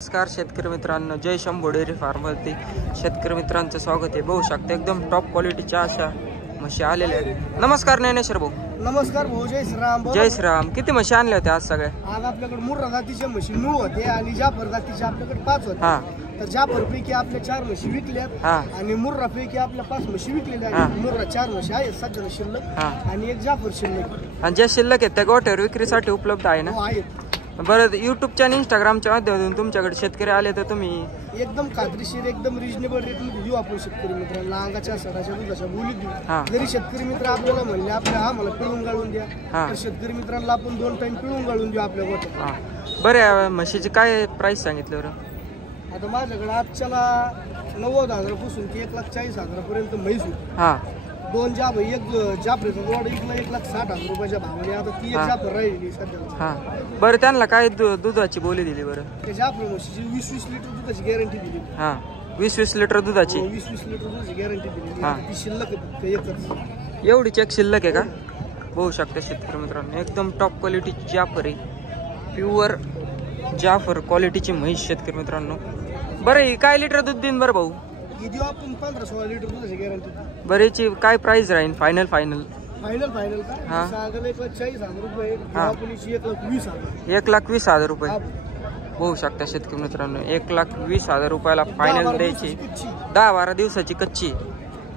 नमस्कार शेतकरी मित्रांनो, जय शंभू डेअरी फार्मवरती शेतकरी मित्रांचं स्वागत आहे। बघू शकता एकदम टॉप क्वालिटीच्या अशा म्हशी आलेल्या आहेत। नमस्कार ज्ञानेश्वर भाऊ। नमस्कार भाऊ, जय श्रीराम। जय श्रीराम। किती म्हशी आणल्या होत्या आज सगळ्या? आज आपल्याकडे मुर्रा जातीच्या म्हशी 9 होते आणि जाफर जातीच्या आपल्याकडे 5 होते। हा, तर जाफर पैकी आपल्या 4 म्हशी विकल्यात आणि मुर्रा पैकी आपल्या 5 म्हशी विकलेल्या आहेत। मुर्रा 4 म्हशी आहेत सध्या शिल्लक आणि एक जाफर शिल्लक। आणि ज्या शिल्लक आहेत त्या गोठ्यावर विक्रीसाठी उपलब्ध आहे ना? हो आहेत। बरं, युट्यूबच्या आणि इंस्टाग्रामच्या माध्यमातून तुमच्याकडे शेतकरी आले तर तुम्ही एकदम खात्रीशीर एकदम रिजनेबल रेट मध्ये देऊ आपण शेतकरी मित्रांना। अंगाच्या सडाच्या दुधाच्या बोलीत देऊ। जरी शेतकरी मित्र आपल्याला म्हणले आपल्या आम्हाला पिळून गाळून द्या, तर शेतकरी मित्रांना आपण 2 टाइम पिळून गाळून देऊ आपल्या गोठ्यात। बरं, म्हशीची काय प्राइस सांगितलं बरं? आता माझ्याकडे आजच्याला 90,000 पासून ते 1,40,000 पर्यंत म्हैस होती। हा, 2 जाफ, एक जाफरीचा जोड 1,60,000 रुपयाच्या भावाने आता ती एक जाफर राहिली सध्या। हा, बरं, त्यांना काय दुधाची बोली दिली बरं? त्या जाफर म्हशीची 20-20 लिटर दुधाची गॅरंटी दिली। हा, 20-20 लिटर दुधाची? 20-20 लिटर दुधाची गॅरंटी दिली। ती शिल्लक आहे एकच। एवढीच एक शिल्लक आहे का? बघू शकता शेतकरी मित्रांनो, एकदम टॉप क्वालिटीची जाफर आहे, प्युअर जाफर क्वालिटीची म्हैस शेतकरी मित्रांनो। बरं, ही काय लिटर दूध देईन बरं भाऊ? ही देऊ आपण 15-16 लिटर दुधाची गॅरंटी। बरं, याची काय प्राइस राहील फायनल? फायनल का सांगायला 1,40,000 रुपये, आपण 1,20,000। 1,20,000 रुपये बघू शकता शेतकरी मित्रांनो। 1,20,000 रुपयाला फायनल द्यायची। 10-12 दिवसाची कच्ची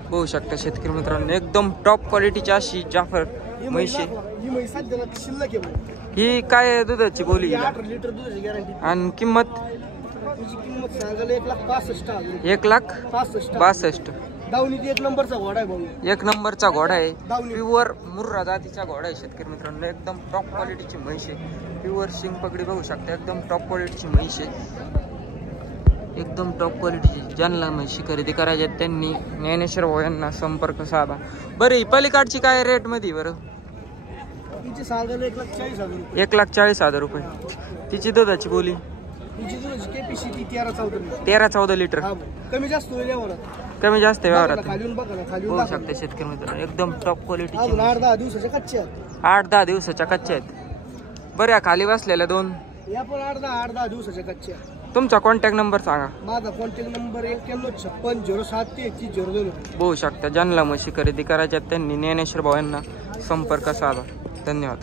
बघू शकता शेतकरी मित्रांनो, एकदम टॉप क्वालिटीची अशी जाफर म्हैशी। ही म्हैस सध्याला शिल्लक आहे। ही काय दुधाची बोली? 8 लिटर दुधाची गॅरंटी। आणि किंमत? तिची किंमत सांगायला 1,65,000। 1,62,000। दावणीत 1 नंबरचा घोडा आहे भाऊ। 1 नंबरचा घोडा आहे, प्युअर मुर्रा जातीचा घोडा आहे शेतकरी मित्रांनो। एकदम टॉप क्वालिटीची म्हैस आहे, प्युअर शिंग पगडी बघू शकता, एकदम टॉप क्वालिटीची म्हैस आहे, एकदम टॉप क्वालिटीची। ज्यांना म्हशी खरेदी करायची आहेत त्यांनी ज्ञानेश्वर भाऊ यांना संपर्क साधा। बरं, ही पलीकडची काय रेट मध्ये बरं? तिची सांगायला 1,40,000 रुपये। 1,40,000 रुपये। तिची दुधाची बोली? तिची दुधाची कॅपॅसिटी 13-14 लिटर। 13-14 लिटर। कमी जास्त होईल यावर, कमी जास्त व्यवहारात खाली बघा ना, खाली बघू शकता शेतकरी मित्रांनो, एकदम टॉप क्वालिटीची। 8-10 दिवसाच्या कच्च्या आहेत। 8-10 दिवसाच्या कच्च्या आहेत। बरं, खाली बसलेल्या 2 या पण 8-10 दिवसाच्या कच्च्या। तुमचा कॉन्टॅक्ट नंबर सांगा? माझा कॉन्टॅक्ट नंबर 9156073302। बघू शकता, ज्यांना म्हशी खरेदी करायच्या त्यांनी ज्ञानेश्वर भाऊ यांना संपर्क साधा। धन्यवाद।